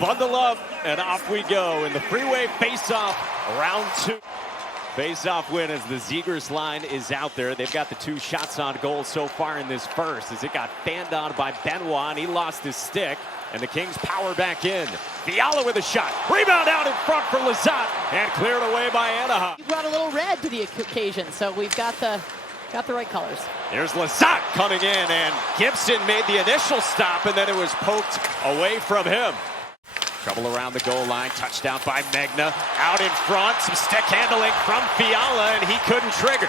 Bundle up, and off we go in the freeway face-off, round 2. Face-off win as the Zegers line is out there. They've got the 2 shots on goal so far in this first as it got fanned on by Benoit, and he lost his stick. And the Kings power back in. Fiala with a shot. Rebound out in front for Lizotte, and cleared away by Anaheim. You brought a little red to the occasion, so we've got the right colors. There's Lizotte coming in, and Gibson made the initial stop, and then it was poked away from him. Trouble around the goal line, touchdown by Megna. Out in front, some stick handling from Fiala, and he couldn't trigger.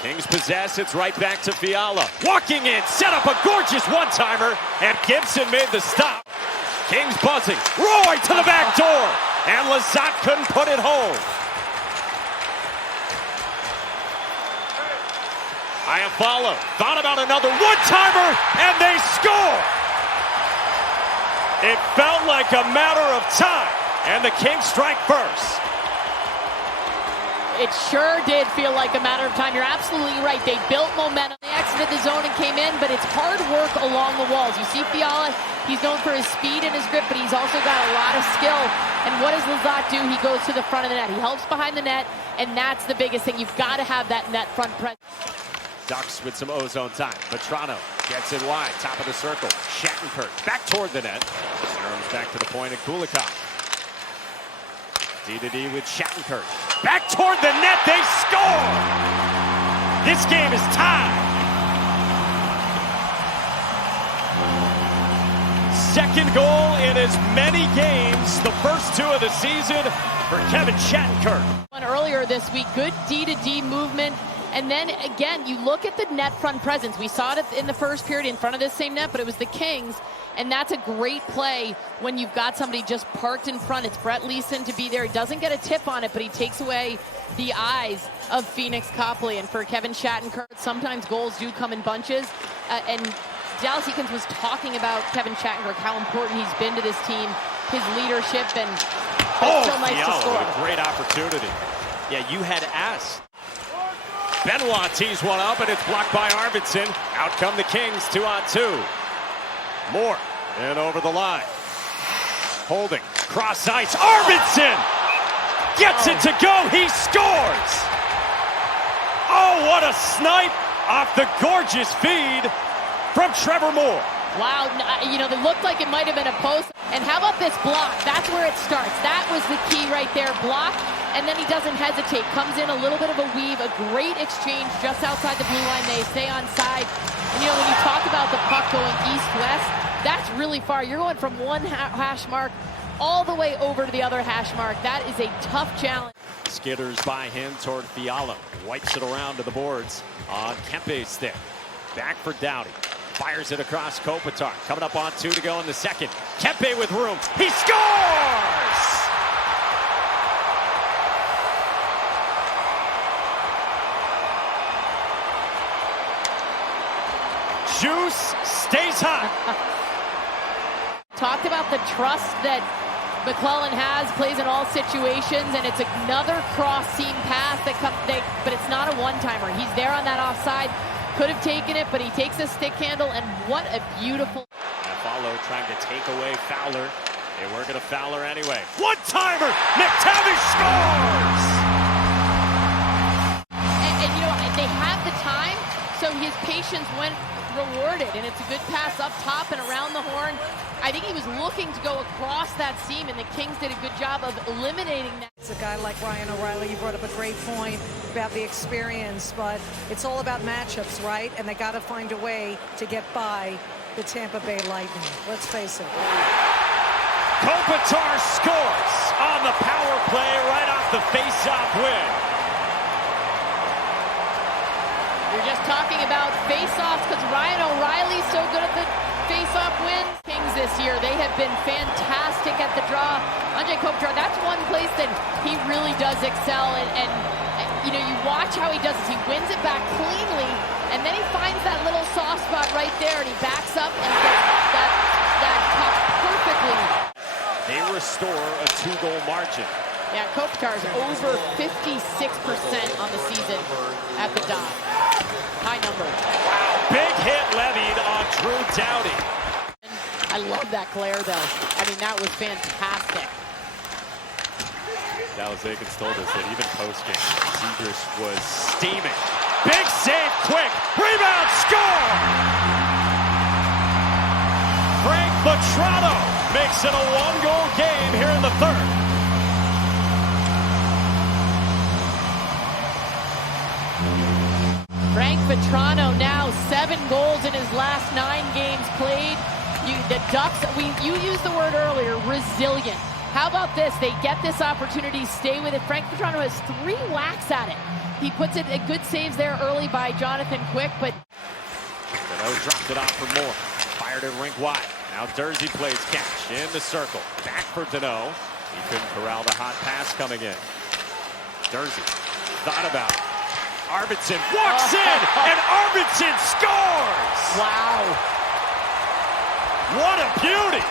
Kings possess, it's right back to Fiala. Walking in, set up a gorgeous one-timer, and Gibson made the stop. Kings buzzing, Roy to the back door, and Lizotte couldn't put it home. Iafallo thought about another one-timer, and they score! It felt like a matter of time, and the Kings strike first. It sure did feel like a matter of time. You're absolutely right. They built momentum. They exited the zone and came in, but it's hard work along the walls. You see Fiala, he's known for his speed and his grip, but he's also got a lot of skill. And what does Lizotte do? He goes to the front of the net. He helps behind the net, and that's the biggest thing. You've got to have that net front presence. Ducks with some ozone time. Vetrano gets it wide, top of the circle. Shattenkirk back toward the net. Arms back to the point of Kulikov. D-to-D with Shattenkirk. Back toward the net, they score! This game is tied. Second goal in as many games, the first 2 of the season for Kevin Shattenkirk. Earlier this week, good D-to-D movement. And then again, you look at the net front presence. We saw it in the first period in front of this same net, but it was the Kings. And that's a great play when you've got somebody just parked in front. It's Brett Leeson to be there. He doesn't get a tip on it, but he takes away the eyes of Phoenix Copley. And for Kevin Shattenkirk, sometimes goals do come in bunches. And Dallas Eakins was talking about Kevin Shattenkirk, how important he's been to this team, his leadership, and it's still nice to score. What a great opportunity. Yeah, you had asked. Benoit tees one up, and it's blocked by Arvidsson. Out come the Kings, 2-on-2. Moore, and over the line. Holding, cross ice, Arvidsson! Gets it to go, he scores! Oh, what a snipe off the gorgeous feed from Trevor Moore. Wow, you know, it looked like it might have been a post. And how about this block? That's where it starts. That was the key right there, block. And then he doesn't hesitate. Comes in a little bit of a weave, a great exchange just outside the blue line. They stay on side. And you know, when you talk about the puck going east-west, that's really far. You're going from one hash mark all the way over to the other hash mark. That is a tough challenge. Skitters by him toward Fiala. Wipes it around to the boards on Kempe's stick. Back for Doughty. Fires it across Kopitar. Coming up on 2 to go in the second. Kempe with room. He scores! Juice stays hot. Talked about the trust that McClellan has, plays in all situations, and it's another cross-seam pass that comes, but it's not a one-timer. He's there on that offside. Could have taken it, but he takes a stick handle, and what a beautiful... Iafallo trying to take away Fowler. They were going to Fowler anyway. One-timer! McTavish scores! And you know, they have the time, so his patience went rewarded, and it's a good pass up top and around the horn. I think he was looking to go across that seam, and the Kings did a good job of eliminating that. It's a guy like Ryan O'Reilly. You brought up a great point about the experience, but it's all about matchups, right? And they got to find a way to get by the Tampa Bay Lightning. Let's face it. Kopitar scores on the power play right off the face-off win. We're just talking about face-offs because Ryan O'Reilly's so good at the face-off wins. Kings this year, they have been fantastic at the draw. Andrei Kopitar, that's one place that he really does excel. And you know, you watch how he does this. He wins it back cleanly, and then he finds that little soft spot right there, and he backs up and gets that puck perfectly. They restore a 2-goal margin. Yeah, Kopitar's over 56% on the season at the dot. High number. Wow, big hit levied on Drew Doughty. I love that glare, though. I mean, that was fantastic. Dallas Aikens told us that even post-game, Zegras was steaming. Big save, quick, rebound, score! Frank Vatrano makes it a one-goal game here in the third. Frank Vatrano now 7 goals in his last 9 games played. The Ducks, you used the word earlier, resilient. How about this? They get this opportunity, stay with it. Frank Vatrano has 3 whacks at it. He puts it at good saves there early by Jonathan Quick, but Deneau dropped it off for Moore. Fired it rink wide. Now Dursey plays catch in the circle. Back for Deneau. He couldn't corral the hot pass coming in. Dursey thought about it. Arvidsson walks in, and Arvidsson scores! wow. What a beauty!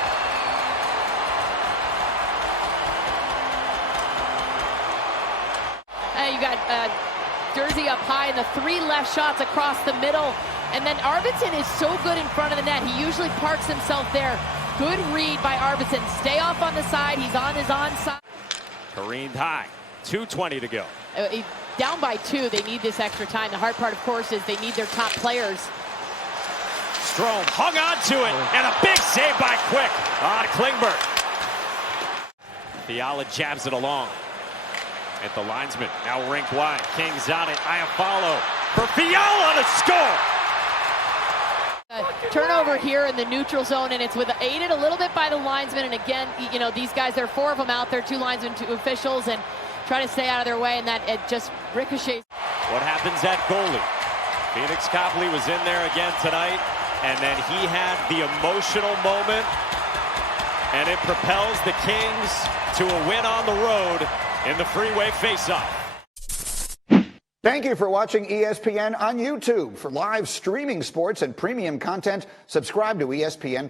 You got Dursey up high and the 3 left shots across the middle. And then Arvidsson is so good in front of the net. He usually parks himself there. Good read by Arvidsson. Stay off on the side. He's on his onside. Careened high. 2:20 to go. Down by 2. They need this extra time. The hard part, of course, is they need their top players. Strome hung on to it, and a big save by Quick on Klingberg. Fiala jabs it along. At the linesman, now rink wide. Kings on it. Iafallo for Fiala to score. Turnover here in the neutral zone, and it's aided a little bit by the linesman. And again, you know, these guys, there are 4 of them out there, 2 linesmen, 2 officials, and trying to stay out of their way, and that it just ricochets. What happens at goalie? Phoenix Copley was in there again tonight, and then he had the emotional moment, and it propels the Kings to a win on the road in the freeway faceoff. Thank you for watching ESPN on YouTube. For live streaming sports and premium content, subscribe to ESPN+.